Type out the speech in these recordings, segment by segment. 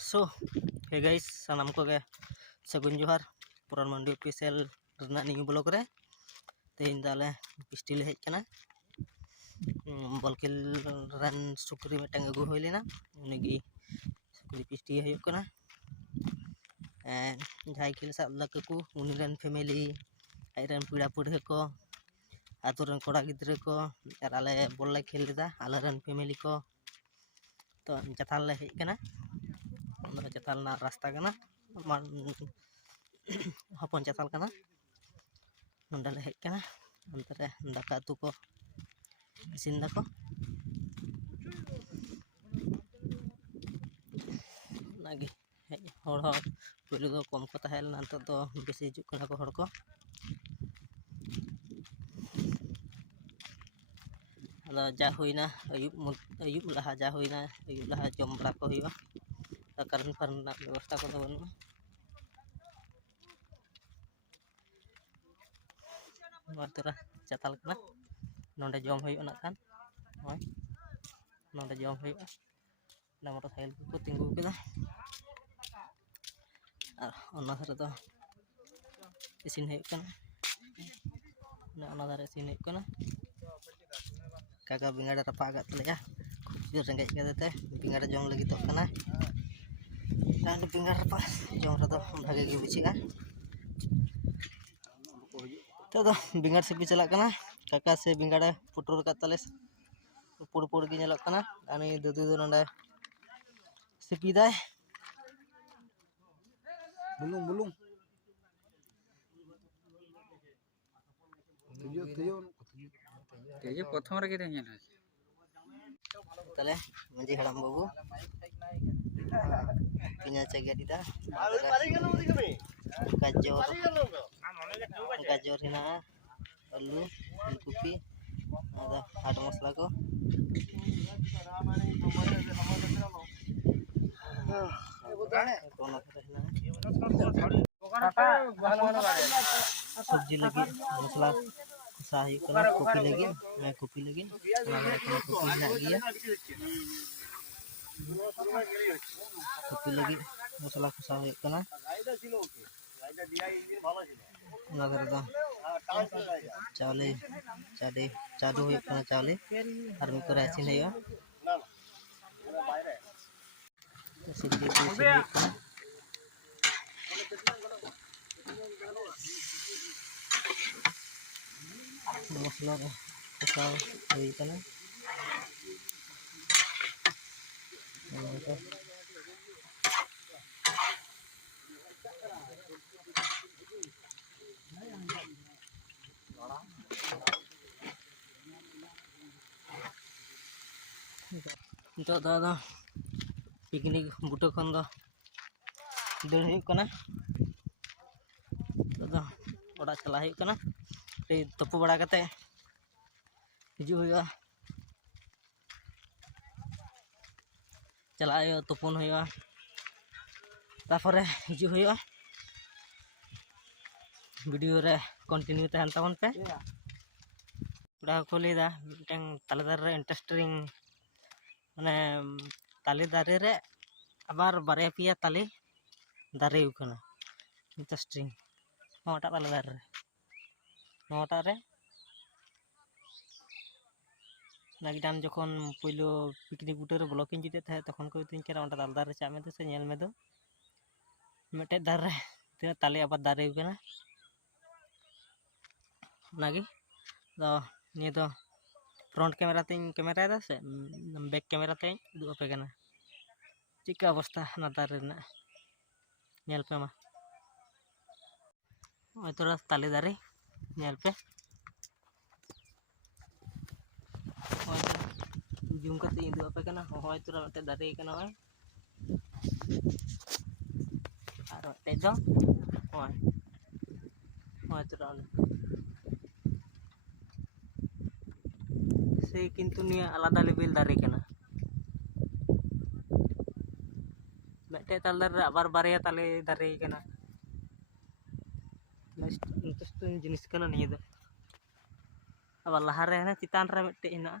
So, hey guys, salam ko kaya sa gunjuhar, puran mandi official, renak ningi belok re, tehin dale, pistil hek kena, hmm, bolkil ren sukri metang ego hoi lena, nigi, sukri pistil hek kena, eh, and jai kil sa lak ko, uni family, ai ren pura pura ko, aturan gitu gitre ko, cara le bolak kil kita, ala ren family ko, to, jatal le hek kena, ᱚᱱᱟ ᱪᱟᱛᱟᱞ ᱨᱮᱱᱟᱜ ᱨᱟᱥᱛᱟ ᱠᱟᱱᱟ ᱦᱚᱯᱚᱱ ᱪᱟᱛᱟᱞ ᱠᱟᱱᱟ ᱱᱚᱸᱰᱮ ᱞᱮ ᱦᱮᱡ ᱠᱟᱱᱟ ᱚᱱᱛᱮ ᱨᱮ ᱫᱟᱠᱟ ᱩᱛᱩ ᱠᱚ ᱤᱥᱤᱱ ᱫᱟᱠᱚ ᱚᱱᱟᱜᱮ ᱦᱮᱡ ᱦᱚᱲ ᱦᱚᱸ ᱯᱳᱭᱞᱳ ᱫᱚ ᱠᱚᱢ ᱠᱚ ᱛᱟᱦᱮᱸ ᱞᱮᱱᱟ ᱱᱤᱛᱚᱜ ᱫᱚ ᱵᱮᱥᱤ ᱦᱤᱡᱩᱜ ᱠᱟᱱᱟ ᱠᱚ ᱦᱚᱲ ᱠᱚ ᱟᱫᱚ ᱡᱟ ᱦᱩᱭᱱᱟ ᱟᱹᱭᱩᱵ ᱟᱹᱭᱩᱵ ᱞᱟᱦᱟ ᱡᱟ ᱦᱩᱭᱱᱟ ᱟᱹᱭᱩᱵ ᱞᱟᱦᱟ ᱡᱚᱢ ᱵᱟᱲᱟ ᱠᱚ ᱦᱩᱭᱩᱜᱼᱟ ᱠᱟᱨᱮᱱᱴ ᱯᱷᱟᱨᱮᱱᱴ ᱨᱮᱱᱟᱜ ᱵᱮᱵᱚᱥᱛᱷᱟ ᱠᱚᱫᱚ ᱵᱟᱹᱱᱩᱜᱼᱟ ᱱᱚᱣᱟ ᱛᱚᱨᱟ ᱪᱟᱛᱟᱞ ᱠᱟᱱᱟ ᱱᱚᱸᱰᱮ ᱡᱚᱢ ᱦᱩᱭᱩᱜᱼᱟ ᱱᱟᱜ ᱠᱷᱟᱱ ᱱᱚᱜᱼᱚᱭ ᱱᱚᱸᱰᱮ ᱡᱚᱢ ᱦᱩᱭᱩᱜᱼᱟ ᱚᱱᱟ ᱢᱚᱴᱚᱨ ᱥᱟᱭᱠᱮᱞ ᱠᱚᱠᱚ ᱛᱤᱸᱜᱩ ᱠᱮᱫᱟ ᱟᱨ ᱚᱱᱟ ᱫᱷᱟᱨᱮ ᱫᱚ ᱤᱥᱤᱱ ᱦᱩᱭᱩᱜ ᱠᱟᱱᱟ ᱚᱱᱟ ᱫᱷᱟᱨᱮ ᱤᱥᱤᱱ ᱦᱩᱭᱩᱜ ᱠᱟᱱᱟ ᱠᱟᱠᱟ ᱵᱮᱸᱜᱟᱲᱮ ᱨᱟᱯᱟᱜ ᱟᱠᱟᱫ ᱛᱟᱞᱮᱭᱟ ᱡᱳᱨ ᱨᱮᱸᱜᱮᱡ ᱠᱟᱫᱮᱛᱮ ᱵᱮᱸᱜᱟᱲᱮ ᱡᱚᱢ ᱞᱟᱹᱜᱤᱫᱚᱜ ᱠᱟᱱᱟ ᱰᱟᱸᱰ ᱵᱮᱸᱜᱟᱲ ᱨᱟᱯᱟᱜ ᱡᱚᱢ ᱨᱮᱫᱚ ᱵᱷᱟᱜᱮ ᱜᱮ ᱵᱩᱡᱷᱟᱹᱜᱼᱟ ᱱᱤᱛᱚᱜ ᱫᱚ ᱵᱮᱸᱜᱟᱲ ᱥᱤᱯᱤ ᱪᱟᱞᱟᱜ ᱠᱟᱱᱟ ᱠᱟᱠᱟ ᱥᱮ ᱵᱮᱸᱜᱟᱲᱮ ᱯᱩᱴᱩᱨ ᱟᱠᱟᱫ ᱛᱟᱞᱮ ᱯᱩᱲ ᱯᱩᱲ ᱜᱮ ᱧᱮᱞᱚᱜ ᱠᱟᱱᱟ ᱟᱨ ᱱᱩᱭ ᱫᱟᱫᱩ ᱫᱚ ᱱᱚᱸᱰᱮ ᱥᱤᱯᱤᱭᱮᱫᱟᱭ ᱵᱩᱞᱩᱝ ᱵᱩᱞᱩᱝ ᱛᱮᱡᱚ ᱛᱮᱡᱚ ᱛᱮᱡᱮ ᱯᱨᱚᱛᱷᱚᱢ ᱨᱮᱜᱮ ᱛᱚ ᱧᱮᱞ ᱦᱚᱪᱚ ᱛᱟᱦᱞᱮ ᱢᱟᱺᱡᱷᱤ ᱦᱟᱲᱟᱢ punya cegat kita gajor gajor hina lalu ditutupi ada ada masalah kok सब्ज़ी लगी मसला शाही कलर कॉपी लगी मैं कॉपी लगी कॉपी लगी ᱩᱛᱩ ᱞᱟᱹᱜᱤᱫ ᱢᱚᱥᱞᱟ ᱠᱚᱥᱟᱣ ᱦᱩᱭᱩᱜ ᱠᱟᱱᱟ ᱚᱱᱟ ᱫᱷᱟᱨᱮ ᱫᱚ ᱪᱟᱣᱞᱮ ᱪᱟᱰᱮ ᱪᱟᱰᱳ ᱦᱩᱭᱩᱜ ᱠᱟᱱᱟ ᱪᱟᱣᱞᱮ ᱟᱨ ᱢᱤᱫ ᱠᱚᱨᱮ ᱤᱥᱤᱱ ᱦᱩᱭᱩᱜᱼᱟ ᱥᱤᱯᱤ ᱠᱚ ᱤᱥᱤᱱ ᱦᱩᱭᱩᱜ ᱠᱟᱱᱟ मसला कसा हुई ᱱᱤᱛᱚᱜ ᱫᱚ ᱟᱫᱚ ᱯᱤᱠᱱᱤᱠ ᱵᱩᱴᱟᱹ ᱠᱷᱚᱱ ᱫᱚ ᱫᱟᱹᱲ ᱦᱩᱭᱩᱜ ᱠᱟᱱᱟ ᱱᱤᱛᱚᱜ ᱫᱚ ᱚᱲᱟᱜ ᱪᱟᱞᱟᱜ ᱦᱩᱭᱩᱜ ᱠᱟᱱᱟ ᱛᱩᱯᱩ ᱵᱟᱲᱟ ᱠᱟᱛᱮ ᱦᱤᱡᱩᱜ ᱦᱩᱭᱩᱜᱼᱟ चला तुपन तापर हजू वीडियो रे कंटिन्यू तहन तबन पे। पूरा को लेदा मिटन तलेदार रे इंटरेस्टिंग माने ताले दारे रे आबार बारे पिया ताले दारे उकना। इंटरेस्टिंग नोटा तलेदार रे। नोटा नागिटान जो पोलो पिकनिक बुटे ब्लगिंग जुटे तक को दाल दारे चा में से नल में मेटे दारे ताले आबाद दारे होना तो फ्रंट कैमरा तीन कैमरा से बैक कैमरा तीन उदुपे चेक अवस्था दारे नलपेमा थोड़ा ताले दारे नलपे ᱡᱩᱢ ᱠᱟᱛᱮ ᱤᱧ ᱩᱫᱩᱜ ᱟᱯᱮ ᱠᱟᱱᱟ ᱦᱚᱦᱚᱭ ᱛᱚᱨᱟ ᱢᱤᱫᱴᱮᱡ ᱫᱟᱨᱮ ᱠᱟᱱᱟ ᱱᱚᱜᱼᱚᱭ ᱟᱨ ᱢᱤᱫᱴᱮᱡ ᱫᱚ ᱱᱚᱜᱼᱚᱭ ᱦᱚᱦᱚᱭ ᱛᱚᱨᱟ ᱚᱱᱟ ᱥᱮ ᱠᱤᱱᱛᱩ ᱱᱤᱭᱟᱹ ᱟᱞᱟᱫᱟ ᱞᱮᱵᱮᱞ ᱫᱟᱨᱮ ᱠᱟᱱᱟ ᱢᱤᱫᱴᱮᱡ ᱛᱟᱞ ᱫᱟᱨᱮ ᱨᱮ ᱟᱵᱟᱨ ᱵᱟᱨᱭᱟ ᱛᱟᱞᱮ ᱫᱟᱨᱮ ᱠᱟᱱᱟ ᱤᱱᱴᱟᱨᱮᱥᱴᱤᱝ ᱡᱤᱱᱤᱥ ᱠᱟᱱᱟ ᱱᱤᱭᱟᱹ ᱫᱚ ᱟᱵᱟᱨ ᱞᱟᱦᱟᱨᱮ ᱦᱮᱱᱟᱜᱼᱟ ᱪᱮᱛᱟᱱ ᱨᱮ ᱢᱤᱫᱴᱮᱡ ᱦᱮᱱᱟᱜᱼᱟ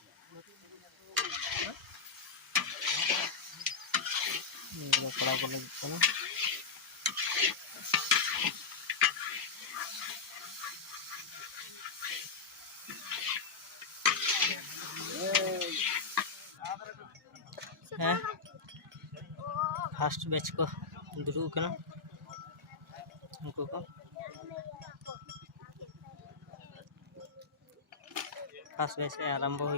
कपड़ा फास्ट बैच को दुरू करना उनको फास्ट बैच आरंभ हो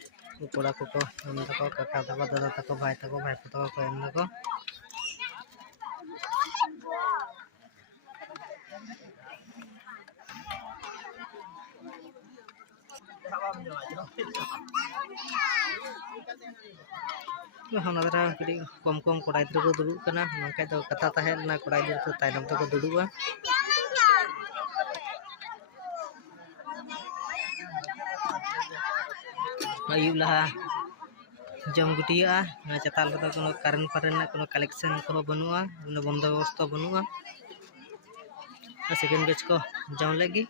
kukura kuko nandako kaka tako tato tako bhai tako bhai putako ko nandako kita kom kom kurai dulu dulu karena mangkai kata tahel na kurai dulu tuh ayo lah. Jam gede ya nggak cetal kita kuno karena karen nak collection kuno benua kuno bondo wosto benua masih kan guys kok jam lagi.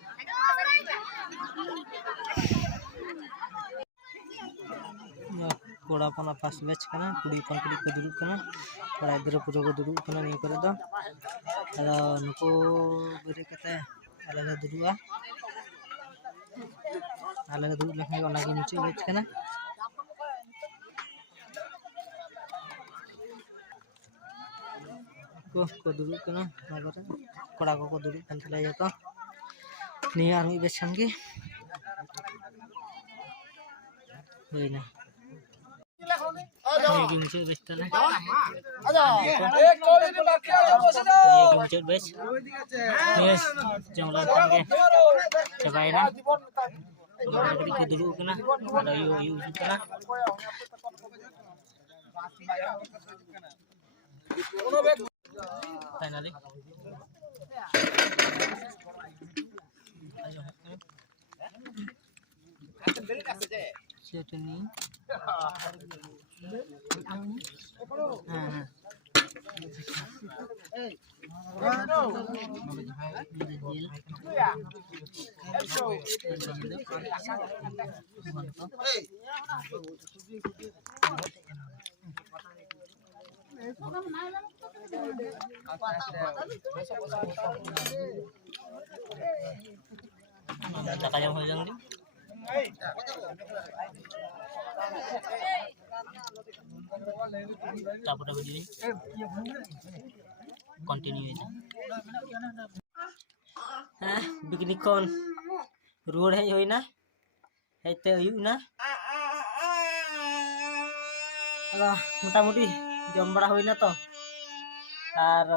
Kuda pun apa sih match karena kuda pun kuda ke dulu karena kuda itu pun juga dulu karena ini kuda itu kalau nuku beri kata kalau ada dulu ah. అలాగే దూరలేఖ అలాగే నుంచి ఇవ్వచ్చు కదా को दुड़ू कना नगर कड़ा को दुड़ू कन चले जाता नहीं आर इबे संगे होई ना ये गेम से बेस्ट ना आजा एक कोई ने बाकी आ बसे जाओ ये गेम से बेस्ट यस जंगला संगे चबाई ना Ikut dulu kena. Ada yu yu kena. Eh. Tanya টাকা জমা হয়ে যান তারপরে কন্টিনিউ হয়ে যায়। হ্যাঁ বিক্রি কোন? রোড হ্যাঁ হই না? হেতে হইব না? মোটামুটি জম বড়া হই না তো। আর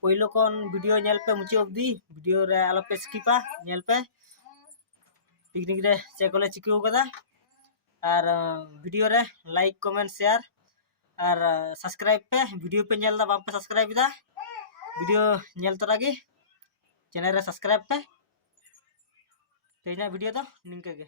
পইলো কোন ভিডিও নেলপে মুচি অবধি? ভিডিও রে আলোপে স্কিপা নেলপে পিকনিক রে চেকলে চিকিও কথা আর ভিডিও রে লাইক কমেন্ট শেয়ার আর সাবস্ক্রাইব पे वीडियो पे चल रहा पे सब्सक्राइब दा ᱵᱷᱤᱰᱤᱭᱳ ᱧᱮᱞ ᱛᱚᱨᱟ ᱜᱮ ᱪᱮᱱᱮᱞ ᱨᱮ ᱥᱟᱵᱥᱠᱨᱟᱭᱤᱵ ᱯᱮ ᱛᱮᱦᱮᱧᱟᱜ ᱵᱷᱤᱰᱤᱭᱳ ᱫᱚ ᱱᱤᱝᱠᱟᱹ ᱜᱮ